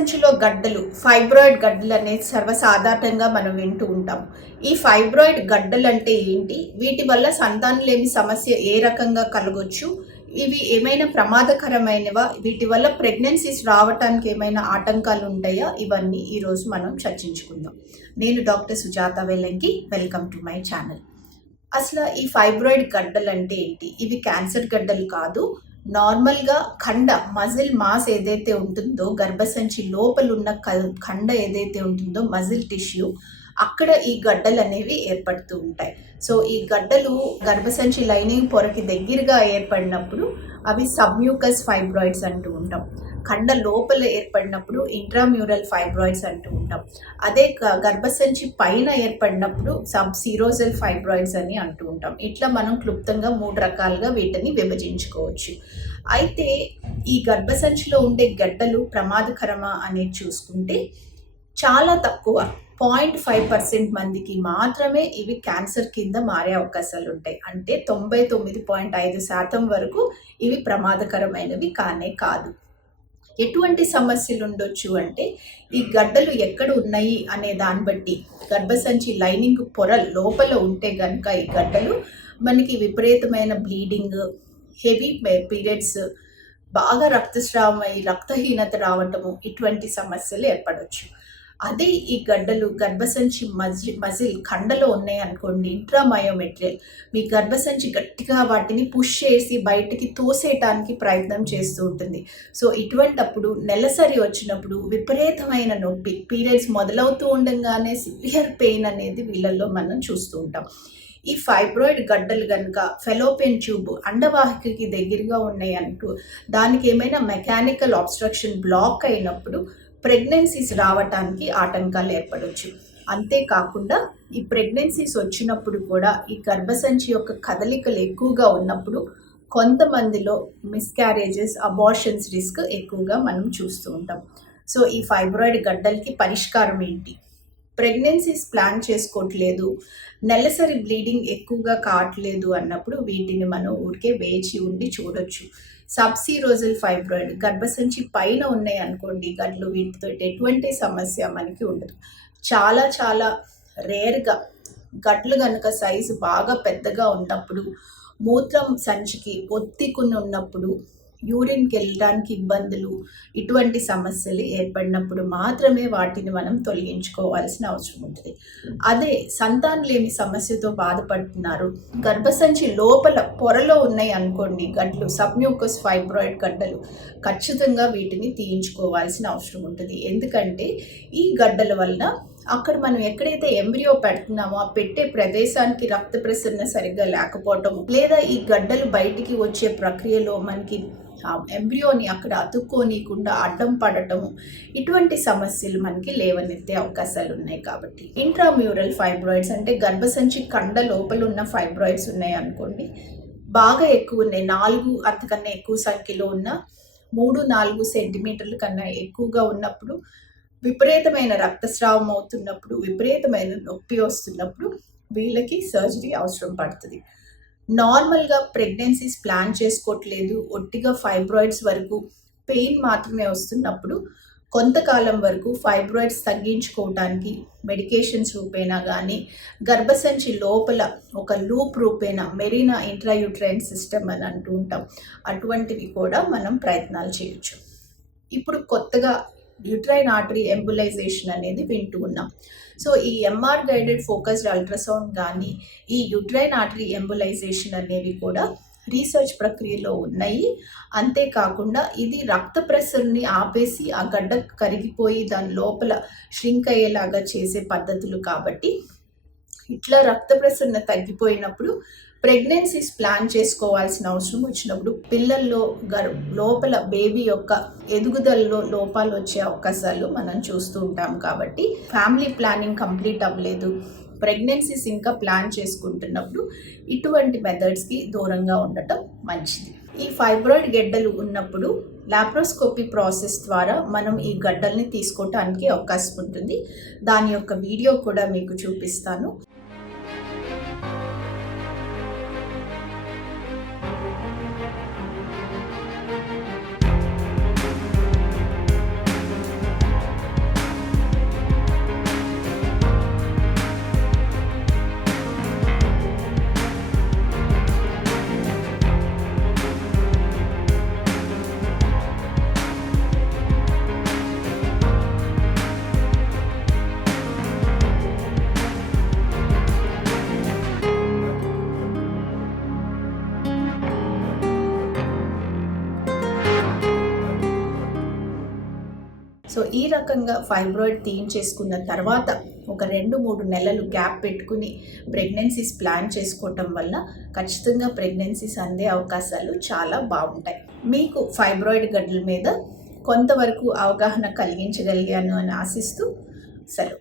సంచిలో గడ్డలు ఫైబ్రాయిడ్ గడ్డలు అనేది సర్వసాధారణంగా మనం వింటూ ఉంటాం. ఈ ఫైబ్రాయిడ్ గడ్డలు అంటే ఏంటి? వీటి వల్ల సంతానలేమి సమస్య ఏ రకంగా కలగొచ్చు? ఇవి ఏమైనా ప్రమాదకరమైనవా? వీటి వల్ల ప్రెగ్నెన్సీస్ రావటానికి ఏమైనా ఆటంకాలు ఉంటాయా? ఇవన్నీ ఈరోజు మనం చర్చించుకుందాం. నేను doctor Sujatha Vellanki welcome to my channel. అసలు ఈ ఫైబ్రాయిడ్ గడ్డలు అంటే ఏంటి? ఇవి క్యాన్సర్ గడ్డలు కాదు నార్మల్గా ఖండ మజిల్ మాస్ ఏదైతే ఉంటుందో గర్భసంచి లోపల ఉన్న ఖండ ఏదైతే ఉంటుందో మజిల్ టిష్యూ అక్కడ ఈ గడ్డలు అనేవి ఏర్పడుతూ ఉంటాయి. సో ఈ గడ్డలు గర్భసంచి లైనింగ్ పొరకి దగ్గరగా ఏర్పడినప్పుడు అవి సబ్మ్యూకస్ ఫైబ్రాయిడ్స్ అంటూ ఉంటాం. కండ లోపల ఏర్పడినప్పుడు ఇంట్రామ్యూరల్ ఫైబ్రాయిడ్స్ అంటూ ఉంటాం. అదే గర్భసంచి పైన ఏర్పడినప్పుడు సబ్ సీరోజల్ ఫైబ్రాయిడ్స్ అని అంటూ ఉంటాం. ఇట్లా మనం క్లుప్తంగా మూడు రకాలుగా వీటిని విభజించుకోవచ్చు. అయితే ఈ గర్భసంచిలో ఉండే గడ్డలు ప్రమాదకరమా అనేది చూసుకుంటే చాలా తక్కువ. పాయింట్ ఫైవ్ పర్సెంట్ మందికి మాత్రమే ఇవి క్యాన్సర్ కింద మారే అవకాశాలు ఉంటాయి. అంటే తొంభై తొమ్మిది పాయింట్ ఐదు శాతం వరకు ఇవి ప్రమాదకరమైనవి కానే కాదు. ఎటువంటి సమస్యలు ఉండొచ్చు అంటే ఈ గడ్డలు ఎక్కడ ఉన్నాయి అనే దాన్ని బట్టి గర్భసంచి లైనింగ్ పొర లోపల ఉంటే కనుక ఈ గడ్డలు మనకి విపరీతమైన బ్లీడింగ్ హెవీ పీరియడ్స్ బాగా రక్తస్రావం అయి రక్తహీనత రావటము ఇటువంటి సమస్యలు ఏర్పడవచ్చు అదే ఈ గడ్డలు గర్భసంచి మజిల్ మజిల్ కండలో ఉన్నాయి అనుకోండి ఇంట్రామయోమెట్రియల్. మీ గర్భసంచి గట్టిగా వాటిని పుష్ చేసి బయటికి తోసేయటానికి ప్రయత్నం చేస్తూ ఉంటుంది. సో ఇటువంటప్పుడు నెలసరి వచ్చినప్పుడు విపరీతమైన నొప్పి పీరియడ్స్ మొదలవుతూ ఉండగానే సివియర్ పెయిన్ అనేది వీళ్ళల్లో మనం చూస్తూ ఉంటాం. ఈ ఫైబ్రాయిడ్ గడ్డలు కనుక ఫెలోపియన్ ట్యూబ్ అండవాహికకి దగ్గరగా ఉన్నాయి అంటూ దానికి ఏమైనా మెకానికల్ ఆబ్స్ట్రక్షన్ బ్లాక్ అయినప్పుడు ప్రెగ్నెన్సీస్ రావటానికి ఆటంకాలు ఏర్పడవచ్చు అంతేకాకుండా ఈ ప్రెగ్నెన్సీస్ వచ్చినప్పుడు కూడా ఈ గర్భసంచి యొక్క కదలికలు ఎక్కువగా ఉన్నప్పుడు కొంతమందిలో మిస్క్యారేజెస్ అబార్షన్స్ రిస్క్ ఎక్కువగా మనం చూస్తూ ఉంటాం. సో ఈ ఫైబ్రాయిడ్ గడ్డలకి పరిష్కారం ఏంటి? ప్రెగ్నెన్సీస్ ప్లాన్ చేసుకోవట్లేదు. నెలసరి బ్లీడింగ్ ఎక్కువగా కావట్లేదు అన్నప్పుడు వీటిని మనం ఊరికే వేచి ఉండి చూడొచ్చు. సబ్సీరోజల్ ఫైబ్రాయిడ్ గర్భసంచి పైన ఉన్నాయి అనుకోండి గడ్లు వీటితో ఎటువంటి సమస్య మనకి ఉండదు. చాలా చాలా రేర్గా గట్లు కనుక సైజు బాగా పెద్దగా ఉన్నప్పుడు మూత్రం సంచికి ఒత్తికుని ఉన్నప్పుడు యూరిన్కి వెళ్ళడానికి ఇబ్బందులు ఇటువంటి సమస్యలు ఏర్పడినప్పుడు మాత్రమే వాటిని మనం తొలగించుకోవాల్సిన అవసరం ఉంటుంది. అదే సంతానం లేని సమస్యతో బాధపడుతున్నారు. గర్భసంచి లోపల పొరలో ఉన్నాయి అనుకోండి గడ్లు సబ్మ్యూకస్ ఫైబ్రాయిడ్ గడ్డలు ఖచ్చితంగా వీటిని తీయించుకోవాల్సిన అవసరం ఉంటుంది. ఎందుకంటే ఈ గడ్డల వలన అక్కడ మనం ఎక్కడైతే ఎంబ్రియో పెడుతున్నామో ఆ పెట్టే ప్రదేశానికి రక్త ప్రసరణ సరిగ్గా లేకపోవటం లేదా ఈ గడ్డలు బయటికి వచ్చే ప్రక్రియలో మనకి ఆ ఎంబ్రియోని అక్కడ అతుక్కోనీయకుండా అడ్డం పడటము ఇటువంటి సమస్యలు మనకి లేవనెత్తే అవకాశాలు ఉన్నాయి కాబట్టి. ఇంట్రామ్యూరల్ ఫైబ్రాయిడ్స్ అంటే గర్భసంచి కండ లోపల ఉన్న ఫైబ్రాయిడ్స్ ఉన్నాయి అనుకోండి. బాగా ఎక్కువ ఉన్నాయి. నాలుగు అంతకన్నా ఎక్కువ సంఖ్యలో ఉన్న మూడు నాలుగు సెంటీమీటర్ల కన్నా ఎక్కువగా ఉన్నప్పుడు విపరీతమైన రక్తస్రావం అవుతున్నప్పుడు విపరీతమైన నొప్పి వస్తున్నప్పుడు వీళ్ళకి సర్జరీ అవసరం పడుతుంది. నార్మల్గా ప్రెగ్నెన్సీస్ ప్లాన్ చేసుకోవట్లేదు. ఒట్టిగా ఫైబ్రాయిడ్స్ వరకు పెయిన్ మాత్రమే వస్తున్నప్పుడు కొంతకాలం వరకు ఫైబ్రాయిడ్స్ తగ్గించుకోవటానికి మెడికేషన్స్ రూపేణా కానీ గర్భసంచి లోపల ఒక లూప్ రూపేణా మెరీనా ఇంట్రాయూట్రైన్ సిస్టమ్ అని అంటూ ఉంటాం. అటువంటివి కూడా మనం ప్రయత్నాలు చేయొచ్చు. ఇప్పుడు కొత్తగా యూట్రైన్ ఆర్టరీ ఎంబులైజేషన్ అనేది వింటూ ఉన్నాం సో ఈ ఎంఆర్ గైడెడ్ ఫోకస్డ్ అల్ట్రాసౌండ్ కానీ ఈ యూట్రైన్ ఆర్టరీ ఎంబులైజేషన్ అనేవి కూడా రీసెర్చ్ ప్రక్రియలో ఉన్నాయి. అంతేకాకుండా ఇది రక్త ప్రెషర్ని ఆపేసి ఆ గడ్డ కరిగిపోయి దాని లోపల ష్రింక్ అయ్యేలాగా చేసే పద్ధతులు కాబట్టి ఇట్లా రక్త ప్రసరణ తగ్గిపోయినప్పుడు ప్రెగ్నెన్సీస్ ప్లాన్ చేసుకోవాల్సిన అవసరం వచ్చినప్పుడు పిల్లల్లో గర్ లోపల బేబీ యొక్క ఎదుగుదలలో లోపాలు వచ్చే అవకాశాలు మనం చూస్తూ ఉంటాం కాబట్టి ఫ్యామిలీ ప్లానింగ్ కంప్లీట్ అవ్వలేదు. ప్రెగ్నెన్సీస్ ఇంకా ప్లాన్ చేసుకుంటున్నప్పుడు ఇటువంటి మెథడ్స్కి దూరంగా ఉండటం మంచిది. ఈ ఫైబ్రాయిడ్ గడ్డలు ఉన్నప్పుడు లాప్రోస్కోపీ ప్రాసెస్ ద్వారా మనం ఈ గడ్డల్ని తీసుకోవటానికి అవకాశం ఉంటుంది. దాని యొక్క వీడియో కూడా మీకు చూపిస్తాను. సో ఈ రకంగా ఫైబ్రాయిడ్ తీయించేసుకున్న తర్వాత ఒక రెండు మూడు నెలలు గ్యాప్ పెట్టుకుని ప్రెగ్నెన్సీస్ ప్లాన్ చేసుకోవటం వల్ల ఖచ్చితంగా ప్రెగ్నెన్సీస్ అందే అవకాశాలు చాలా బాగుంటాయి. మీకు ఫైబ్రాయిడ్ గడ్డల మీద కొంతవరకు అవగాహన కలిగించగలిగాను అని ఆశిస్తూ సెలవు.